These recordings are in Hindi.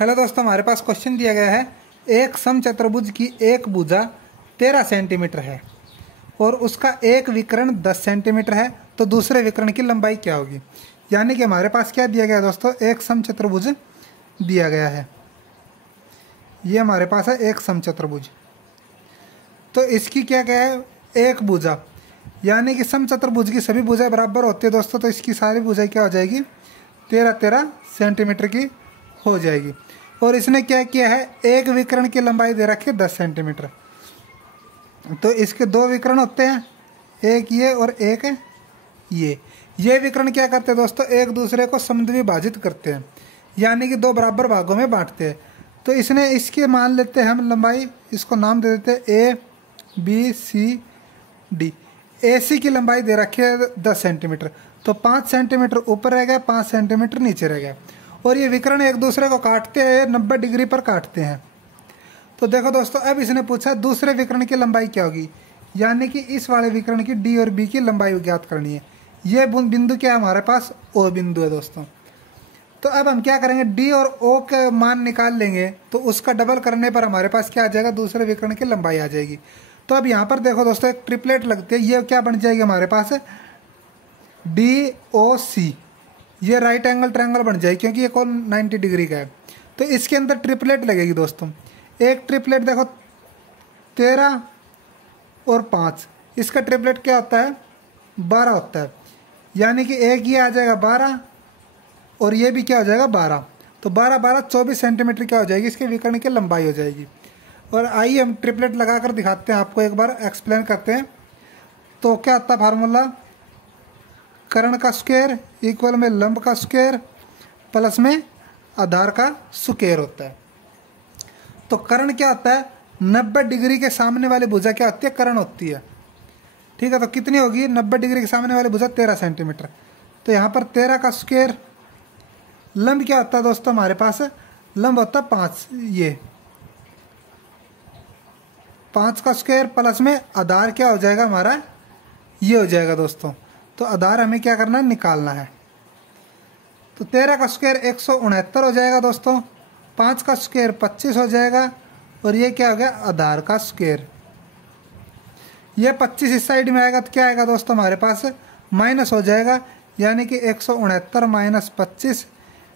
हेलो दोस्तों, हमारे पास क्वेश्चन दिया गया है। एक समचतुर्भुज की एक भुजा 13 सेंटीमीटर है और उसका एक विकर्ण 10 सेंटीमीटर है, तो दूसरे विकर्ण की लंबाई क्या होगी। यानी कि हमारे पास क्या दिया गया है दोस्तों, एक समचतुर्भुज दिया गया है। ये हमारे पास है एक समचतुर्भुज, तो इसकी क्या क्या है, एक भुजा। यानी कि समचतुर्भुज की सभी भुजाएं बराबर होती है दोस्तों, तो इसकी सारी भुजाएं क्या हो जाएगी, 13 सेंटीमीटर की हो जाएगी। और इसने क्या किया है, एक विकर्ण की लंबाई दे रखी है 10 सेंटीमीटर। तो इसके दो विकर्ण होते हैं, एक ये और एक ये विकर्ण क्या करते हैं दोस्तों, एक दूसरे को समद्विभाजित करते हैं, यानी कि दो बराबर भागों में बांटते हैं। तो इसने इसके मान लेते हैं हम लंबाई, इसको नाम दे देते हैं ABCD। AC की लंबाई दे रखी है 10 सेंटीमीटर, तो 5 सेंटीमीटर ऊपर रह गया, 5 सेंटीमीटर नीचे रह गया। और ये विकर्ण एक दूसरे को काटते हैं, 90 डिग्री पर काटते हैं। तो देखो दोस्तों, अब इसने पूछा दूसरे विकर्ण की लंबाई क्या होगी, यानी कि इस वाले विकर्ण की D और B की लंबाई ज्ञात करनी है। ये बिंदु क्या है हमारे पास, O बिंदु है दोस्तों। तो अब हम क्या करेंगे, D और O का मान निकाल लेंगे, तो उसका डबल करने पर हमारे पास क्या आ जाएगा, दूसरे विकर्ण की लंबाई आ जाएगी। तो अब यहाँ पर देखो दोस्तों, एक ट्रिपलेट लगती है, ये क्या बन जाएगी हमारे पास DOC। ये राइट एंगल ट्रायंगल बन जाएगी, क्योंकि ये कोण 90 डिग्री का है। तो इसके अंदर ट्रिपलेट लगेगी दोस्तों। एक ट्रिपलेट देखो 13 और 5, इसका ट्रिपलेट क्या होता है, 12 होता है। यानी कि एक ये आ जाएगा 12 और ये भी क्या हो जाएगा 12। तो 12 12 24 सेंटीमीटर क्या हो जाएगी, इसके विकर्ण की लंबाई हो जाएगी। और आइए हम ट्रिपलेट लगाकर दिखाते हैं आपको, एक बार एक्सप्लेन करते हैं। तो क्या आता है फार्मूला, कर्ण का स्क्वायर इक्वल में लंब का स्क्वायर प्लस में आधार का स्क्वायर होता है। तो कर्ण क्या होता है, 90 डिग्री के सामने वाली भुजा क्या होती है, कर्ण होती है। ठीक है, तो कितनी होगी, 90 डिग्री के सामने वाली भुजा 13 सेंटीमीटर। तो यहाँ पर 13 का स्क्वायर। लंब क्या होता है दोस्तों हमारे पास, लंब होता है 5, ये 5 का स्क्वायर प्लस में आधार क्या हो जाएगा हमारा, ये हो जाएगा दोस्तों। तो आधार हमें क्या करना है, निकालना है। तो 13 का स्क्वायर 169 हो जाएगा दोस्तों, 5 का स्क्वायर 25 हो जाएगा, और ये क्या हो गया, आधार का स्क्वायर। ये 25 इस साइड में आएगा तो क्या आएगा दोस्तों हमारे पास, माइनस हो जाएगा। यानी कि 169 माइनस 25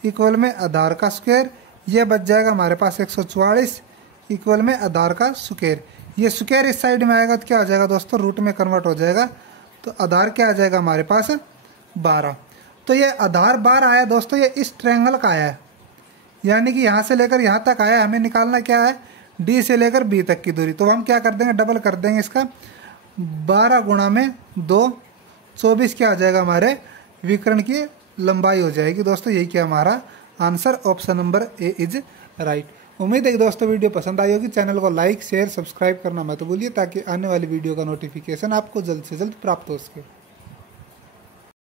इक्वल में आधार का स्क्वायर। ये बच जाएगा हमारे पास 144 इक्वल में आधार का स्क्वायर। ये स्क्वायर इस साइड में आएगा तो क्या हो जाएगा दोस्तों, रूट में कन्वर्ट हो जाएगा। तो आधार क्या आ जाएगा हमारे पास, 12। तो ये आधार 12 आया दोस्तों, ये इस ट्रायंगल का आया है। यानी कि यहाँ से लेकर यहाँ तक आया, हमें निकालना क्या है, D से लेकर B तक की दूरी। तो हम क्या कर देंगे, डबल कर देंगे इसका, 12 गुणा में 2 24 क्या आ जाएगा, हमारे विकर्ण की लंबाई हो जाएगी दोस्तों। यही क्या हमारा answer, option number A is right. उम्मीद है कि दोस्तों वीडियो पसंद आई होगी। चैनल को लाइक शेयर सब्सक्राइब करना मत भूलिए, ताकि आने वाली वीडियो का नोटिफिकेशन आपको जल्द से जल्द प्राप्त हो सके।